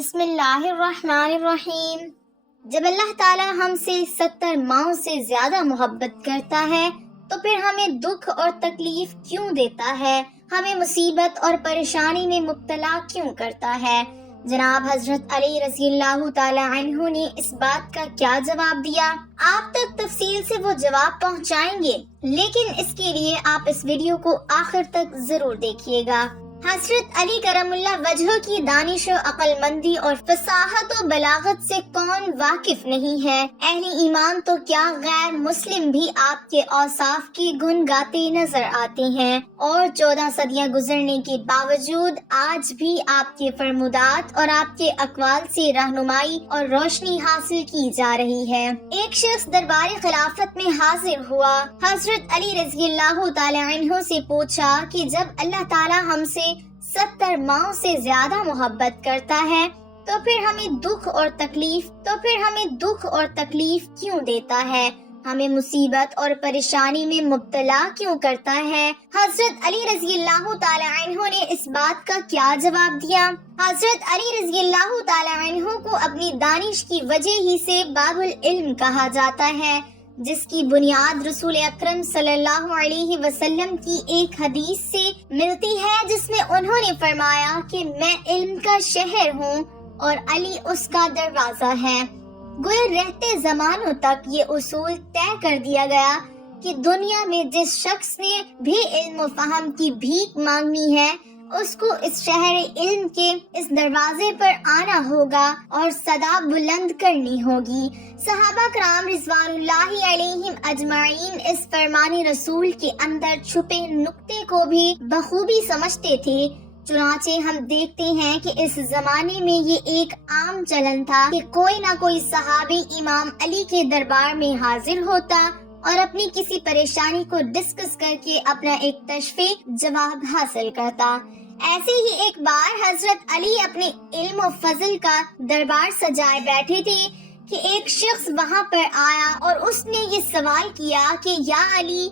بسم اللہ الرحمن الرحیم۔ جب اللہ تعالی ہم سے 70 ماؤں سے زیادہ محبت کرتا ہے تو پھر ہمیں دکھ اور تکلیف کیوں دیتا ہے، ہمیں مصیبت اور پریشانی میں مبتلا کیوں کرتا ہے؟ جناب حضرت علی رضی اللہ تعالی عنہ نے اس بات کا کیا جواب دیا؟ آپ تک تفصیل سے وہ جواب پہنچائیں گے، لیکن اس کے لیے آپ اس ویڈیو کو آخر تک ضرور دیکھیے گا۔ حضرت علی کرم اللہ وجہ کی دانش و عقل مندی اور فصاحت و بلاغت سے کون واقف نہیں ہے؟ اہل ایمان تو کیا غیر مسلم بھی آپ کے اوصاف کی گن گاتے نظر آتے ہیں، اور 14 صدیاں گزرنے کے باوجود آج بھی آپ کے فرمودات اور آپ کے اقوال سے رہنمائی اور روشنی حاصل کی جا رہی ہے۔ ایک شخص دربار خلافت میں حاضر ہوا، حضرت علی رضی اللہ تعالی عنہ سے پوچھا کہ جب اللہ تعالی ہم سے 70 ماؤں سے زیادہ محبت کرتا ہے تو پھر ہمیں دکھ اور تکلیف کیوں دیتا ہے، ہمیں مصیبت اور پریشانی میں مبتلا کیوں کرتا ہے؟ حضرت علی رضی اللہ تعالی عنہ نے اس بات کا کیا جواب دیا؟ حضرت علی رضی اللہ تعالی عنہ کو اپنی دانش کی وجہ ہی سے باب العلم کہا جاتا ہے، جس کی بنیاد رسول اکرم صلی اللہ علیہ وسلم کی ایک حدیث سے ملتی ہے، جس میں انہوں نے فرمایا کہ میں علم کا شہر ہوں اور علی اس کا دروازہ ہے۔ گویا رہتے زمانوں تک یہ اصول طے کر دیا گیا کہ دنیا میں جس شخص نے بھی علم و فہم کی بھیک مانگنی ہے، اس کو اس شہر علم کے اس دروازے پر آنا ہوگا اور صدا بلند کرنی ہوگی۔ صحابہ کرام رضوان اللہ علیہم اجمعین اس فرمان رسول کے اندر چھپے نقطے کو بھی بخوبی سمجھتے تھے، چنانچہ ہم دیکھتے ہیں کہ اس زمانے میں یہ ایک عام چلن تھا کہ کوئی نہ کوئی صحابی امام علی کے دربار میں حاضر ہوتا اور اپنی کسی پریشانی کو ڈسکس کر کے اپنا ایک تشفی جواب حاصل کرتا۔ ایسے ہی ایک بار حضرت علی اپنے علم و فضل کا دربار سجائے بیٹھے تھے کہ ایک شخص وہاں پر آیا اور اس نے یہ سوال کیا کہ یا علی،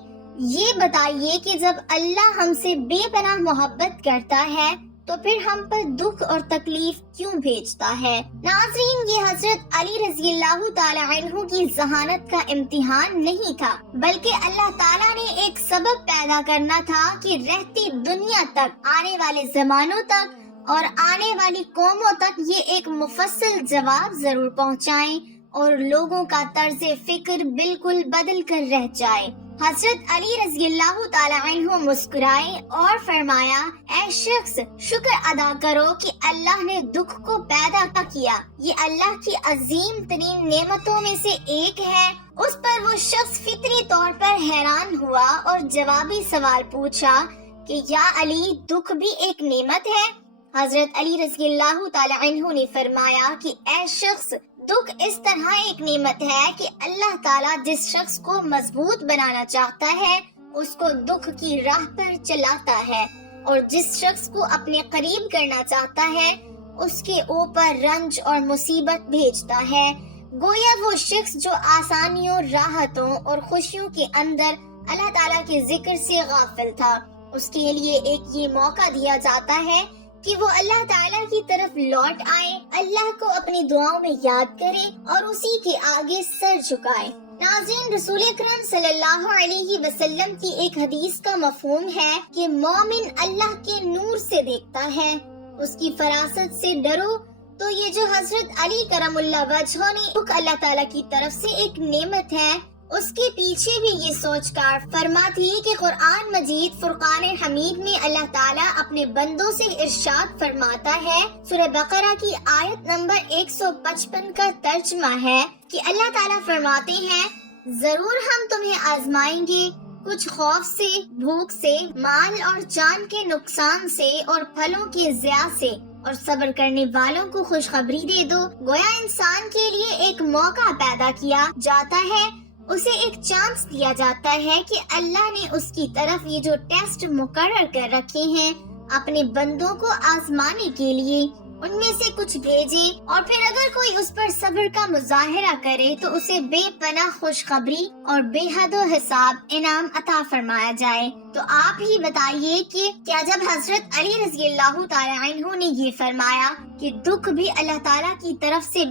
یہ بتائیے کہ جب اللہ ہم سے بے پناہ محبت کرتا ہے تو پھر ہم پر دکھ اور تکلیف کیوں بھیجتا ہے؟ ناظرین، یہ حضرت علی رضی اللہ تعالی عنہ کی ذہانت کا امتحان نہیں تھا، بلکہ اللہ تعالیٰ نے ایک سبب پیدا کرنا تھا کہ رہتی دنیا تک، آنے والے زمانوں تک اور آنے والی قوموں تک یہ ایک مفصل جواب ضرور پہنچائیں اور لوگوں کا طرز فکر بالکل بدل کر رہ جائے۔ حضرت علی رضی اللہ تعالی عنہ مسکرائے اور فرمایا، اے شخص، شکر ادا کرو کہ اللہ نے دکھ کو پیدا کیا، یہ اللہ کی عظیم ترین نعمتوں میں سے ایک ہے۔ اس پر وہ شخص فطری طور پر حیران ہوا اور جوابی سوال پوچھا کہ یا علی، دکھ بھی ایک نعمت ہے؟ حضرت علی رضی اللہ تعالی عنہ نے فرمایا کہ اے شخص، دکھ اس طرح ایک نعمت ہے کہ اللہ تعالیٰ جس شخص کو مضبوط بنانا چاہتا ہے اس کو دکھ کی راہ پر چلاتا ہے، اور جس شخص کو اپنے قریب کرنا چاہتا ہے اس کے اوپر رنج اور مصیبت بھیجتا ہے۔ گویا وہ شخص جو آسانیوں، راحتوں اور خوشیوں کے اندر اللہ تعالیٰ کے ذکر سے غافل تھا، اس کے لیے ایک یہ موقع دیا جاتا ہے کہ وہ اللہ تعالیٰ کی طرف لوٹ آئے، اللہ کو اپنی دعاؤں میں یاد کرے اور اسی کے آگے سر جھکائے۔ ناظرین، رسول اکرم صلی اللہ علیہ وسلم کی ایک حدیث کا مفہوم ہے کہ مومن اللہ کے نور سے دیکھتا ہے، اس کی فراست سے ڈرو۔ تو یہ جو حضرت علی کرم اللہ وجہ نے دکھ اللہ تعالیٰ کی طرف سے ایک نعمت ہے، اس کے پیچھے بھی یہ سوچ کار فرما تھی کہ قرآن مجید فرقان حمید میں اللہ تعالیٰ اپنے بندوں سے ارشاد فرماتا ہے، سورہ بقرہ کی آیت نمبر 155 کا ترجمہ ہے کہ اللہ تعالیٰ فرماتے ہیں، ضرور ہم تمہیں آزمائیں گے، کچھ خوف سے، بھوک سے، مال اور جان کے نقصان سے اور پھلوں کے ضیاع سے، اور صبر کرنے والوں کو خوشخبری دے دو۔ گویا انسان کے لیے ایک موقع پیدا کیا جاتا ہے، اسے ایک چانس دیا جاتا ہے کہ اللہ نے اس کی طرف یہ جو ٹیسٹ مقرر کر رکھے ہیں اپنے بندوں کو آزمانے کے لیے، ان میں سے کچھ بھیجے، اور پھر اگر کوئی اس پر صبر کا مظاہرہ کرے تو اسے بے پناہ خوشخبری اور بے حد و حساب انعام عطا فرمایا جائے۔ تو تو آپ ہی بتائیے کہ کیا جب حضرت علی رضی اللہ تعالی عنہ نے یہ فرمایا کہ دکھ بھی اللہ تعالیٰ کی طرف سے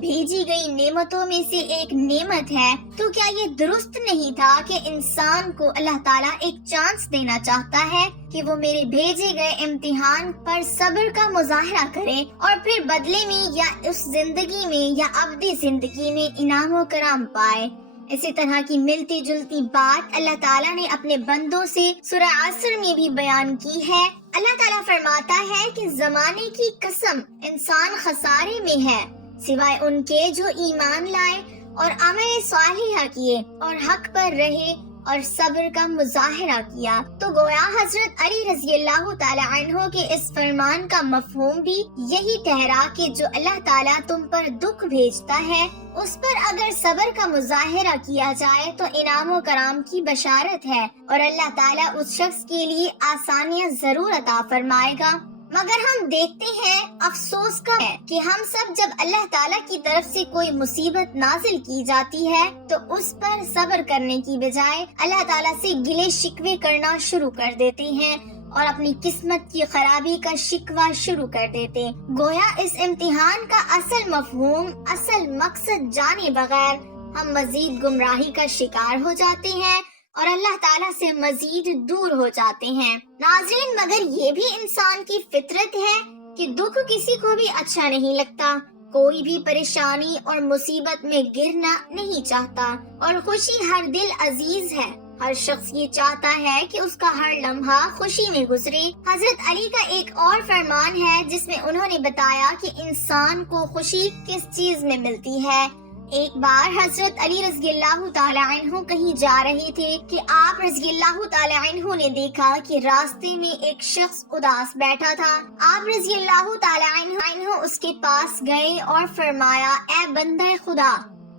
بھیجی گئی نعمتوں میں سے ایک نعمت ہے، تو کیا یہ درست نہیں تھا کہ انسان کو اللہ تعالیٰ ایک چانس دینا چاہتا ہے کہ وہ میرے بھیجے گئے امتحان پر صبر کا مظاہرہ کرے اور پھر بدلے میں یا اس زندگی میں یا ابدی زندگی میں انعام و کرام پائے؟ اسی طرح کی ملتی جلتی بات اللہ تعالیٰ نے اپنے بندوں سے سورہ عصر میں بھی بیان کی ہے۔ اللہ تعالیٰ فرماتا ہے کہ زمانے کی قسم انسان خسارے میں ہے سوائے ان کے جو ایمان لائے اور عمل صالحہ کیے اور حق پر رہے اور صبر کا مظاہرہ کیا۔ تو گویا حضرت علی رضی اللہ تعالی عنہ کے اس فرمان کا مفہوم بھی یہی ٹھہرا کہ جو اللہ تعالیٰ تم پر دکھ بھیجتا ہے اس پر اگر صبر کا مظاہرہ کیا جائے تو انعام و کرام کی بشارت ہے اور اللہ تعالیٰ اس شخص کے لیے آسانیاں ضرور عطا فرمائے گا۔ مگر ہم دیکھتے ہیں افسوس کا ہے کہ ہم سب جب اللہ تعالیٰ کی طرف سے کوئی مصیبت نازل کی جاتی ہے تو اس پر صبر کرنے کی بجائے اللہ تعالیٰ سے گلے شکوے کرنا شروع کر دیتے ہیں اور اپنی قسمت کی خرابی کا شکوہ شروع کر دیتے۔ گویا اس امتحان کا اصل مفہوم، اصل مقصد جانے بغیر ہم مزید گمراہی کا شکار ہو جاتے ہیں اور اللہ تعالیٰ سے مزید دور ہو جاتے ہیں۔ ناظرین، مگر یہ بھی انسان کی فطرت ہے کہ دکھ کسی کو بھی اچھا نہیں لگتا، کوئی بھی پریشانی اور مصیبت میں گرنا نہیں چاہتا اور خوشی ہر دل عزیز ہے۔ ہر شخص یہ چاہتا ہے کہ اس کا ہر لمحہ خوشی میں گزرے۔ حضرت علی کا ایک اور فرمان ہے جس میں انہوں نے بتایا کہ انسان کو خوشی کس چیز میں ملتی ہے۔ ایک بار حضرت علی رضی اللہ تعالی عنہ کہیں جا رہے تھے کہ آپ رضی اللہ تعالی عنہ نے دیکھا کہ راستے میں ایک شخص اداس بیٹھا تھا۔ آپ رضی اللہ تعالی عنہ اس کے پاس گئے اور فرمایا، اے بندہ خدا،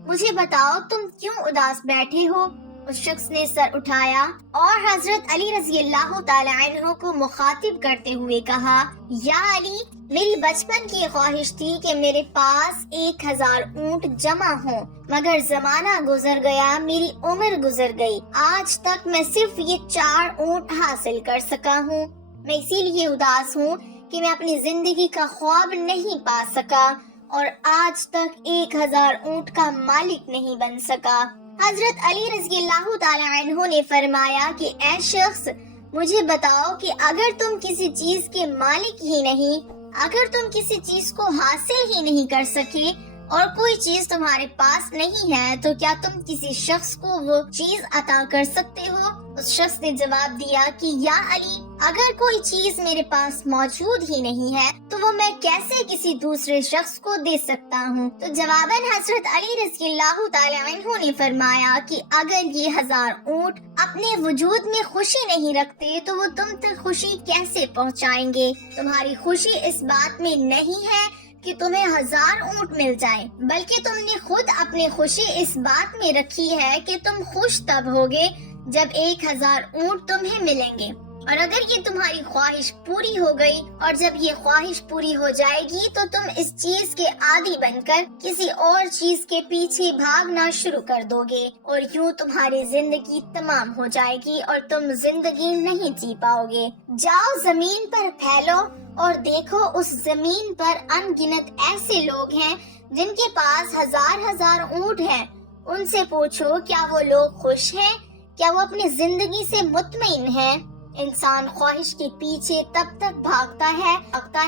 مجھے بتاؤ تم کیوں اداس بیٹھے ہو؟ اس شخص نے سر اٹھایا اور حضرت علی رضی اللہ تعالی عنہ کو مخاطب کرتے ہوئے کہا، یا علی، میری بچپن کی خواہش تھی کہ میرے پاس 1000 اونٹ جمع ہوں، مگر زمانہ گزر گیا، میری عمر گزر گئی، آج تک میں صرف یہ 4 اونٹ حاصل کر سکا ہوں۔ میں اسی لیے اداس ہوں کہ میں اپنی زندگی کا خواب نہیں پا سکا اور آج تک 1000 اونٹ کا مالک نہیں بن سکا۔ حضرت علی رضی اللہ تعالی عنہ نے فرمایا کہ اے شخص، مجھے بتاؤ کہ اگر تم کسی چیز کے مالک ہی نہیں، اگر تم کسی چیز کو حاصل ہی نہیں کر سکے اور کوئی چیز تمہارے پاس نہیں ہے تو کیا تم کسی شخص کو وہ چیز عطا کر سکتے ہو؟ اس شخص نے جواب دیا کہ یا علی، اگر کوئی چیز میرے پاس موجود ہی نہیں ہے تو وہ میں کیسے کسی دوسرے شخص کو دے سکتا ہوں؟ تو جواباً حضرت علی رضی اللہ تعالی عنہ نے فرمایا کہ اگر یہ 1000 اونٹ اپنے وجود میں خوشی نہیں رکھتے تو وہ تم تک خوشی کیسے پہنچائیں گے؟ تمہاری خوشی اس بات میں نہیں ہے کہ تمہیں 1000 اونٹ مل جائیں، بلکہ تم نے خود اپنی خوشی اس بات میں رکھی ہے کہ تم خوش تب ہوگے جب 1000 اونٹ تمہیں ملیں گے۔ اور اگر یہ تمہاری خواہش پوری ہو گئی اور جب یہ خواہش پوری ہو جائے گی تو تم اس چیز کے عادی بن کر کسی اور چیز کے پیچھے بھاگنا شروع کر دو گے اور یوں تمہاری زندگی تمام ہو جائے گی اور تم زندگی نہیں جی پاؤ گے۔ جاؤ زمین پر پھیلو اور دیکھو، اس زمین پر ان گنت ایسے لوگ ہیں جن کے پاس 1000 اونٹ ہیں۔ ان سے پوچھو کیا وہ لوگ خوش ہیں؟ کیا وہ اپنی زندگی سے مطمئن ہیں؟ انسان خواہش کے پیچھے تب تک بھاگتا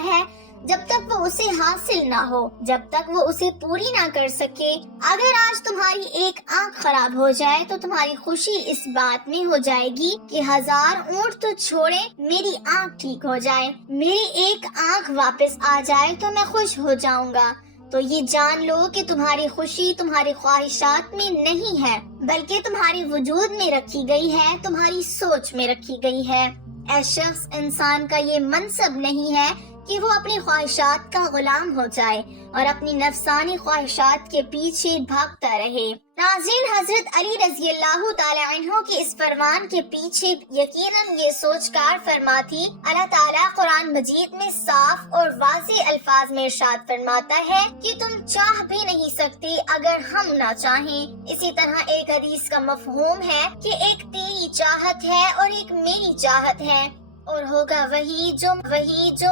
ہے جب تک وہ اسے حاصل نہ ہو، جب تک وہ اسے پوری نہ کر سکے۔ اگر آج تمہاری ایک آنکھ خراب ہو جائے تو تمہاری خوشی اس بات میں ہو جائے گی کہ 1000 اونٹ تو چھوڑے، میری آنکھ ٹھیک ہو جائے، میری ایک آنکھ واپس آ جائے تو میں خوش ہو جاؤں گا۔ تو یہ جان لو کہ تمہاری خوشی تمہاری خواہشات میں نہیں ہے بلکہ تمہاری وجود میں رکھی گئی ہے، تمہاری سوچ میں رکھی گئی ہے۔ اے شخص، انسان کا یہ منصب نہیں ہے کہ وہ اپنی خواہشات کا غلام ہو جائے اور اپنی نفسانی خواہشات کے پیچھے بھاگتا رہے۔ ناظرین، حضرت علی رضی اللہ تعالی عنہ کے اس فرمان کے پیچھے یقیناً یہ سوچ کار فرما تھی۔ اللہ تعالیٰ قرآن مجید میں صاف اور واضح الفاظ میں ارشاد فرماتا ہے کہ تم چاہ بھی نہیں سکتے اگر ہم نہ چاہیں۔ اسی طرح ایک حدیث کا مفہوم ہے کہ ایک تیری چاہت ہے اور ایک میری چاہت ہے، اور ہوگا وہی جو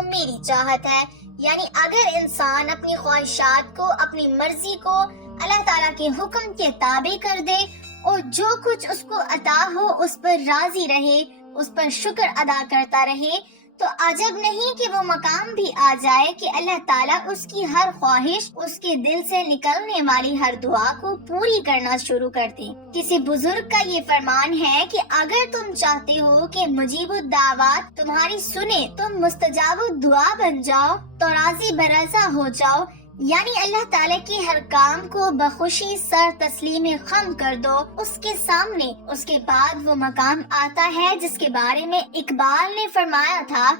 میری چاہت ہے۔ یعنی اگر انسان اپنی خواہشات کو، اپنی مرضی کو اللہ تعالیٰ کے حکم کے تابع کر دے اور جو کچھ اس کو عطا ہو اس پر راضی رہے، اس پر شکر ادا کرتا رہے، تو عجب نہیں کہ وہ مقام بھی آ جائے کہ اللہ تعالیٰ اس کی ہر خواہش، اس کے دل سے نکلنے والی ہر دعا کو پوری کرنا شروع کر دے۔ کسی بزرگ کا یہ فرمان ہے کہ اگر تم چاہتے ہو کہ مجیب الدعوات تمہاری سنے، تم مستجاب الدعا بن جاؤ تو راضی برضا ہو جاؤ، یعنی اللہ تعالیٰ کے ہر کام کو بخوشی سر تسلیم خم کر دو اس کے سامنے۔ اس کے بعد وہ مقام آتا ہے جس کے بارے میں اقبال نے فرمایا تھا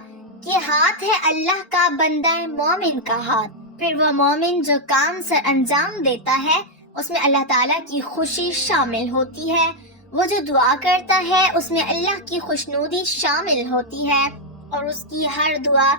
کہ ہاتھ ہے اللہ کا بندہ مومن کا ہاتھ۔ پھر وہ مومن جو کام سر انجام دیتا ہے اس میں اللہ تعالیٰ کی خوشی شامل ہوتی ہے، وہ جو دعا کرتا ہے اس میں اللہ کی خوشنودی شامل ہوتی ہے، اور اس کی ہر دعا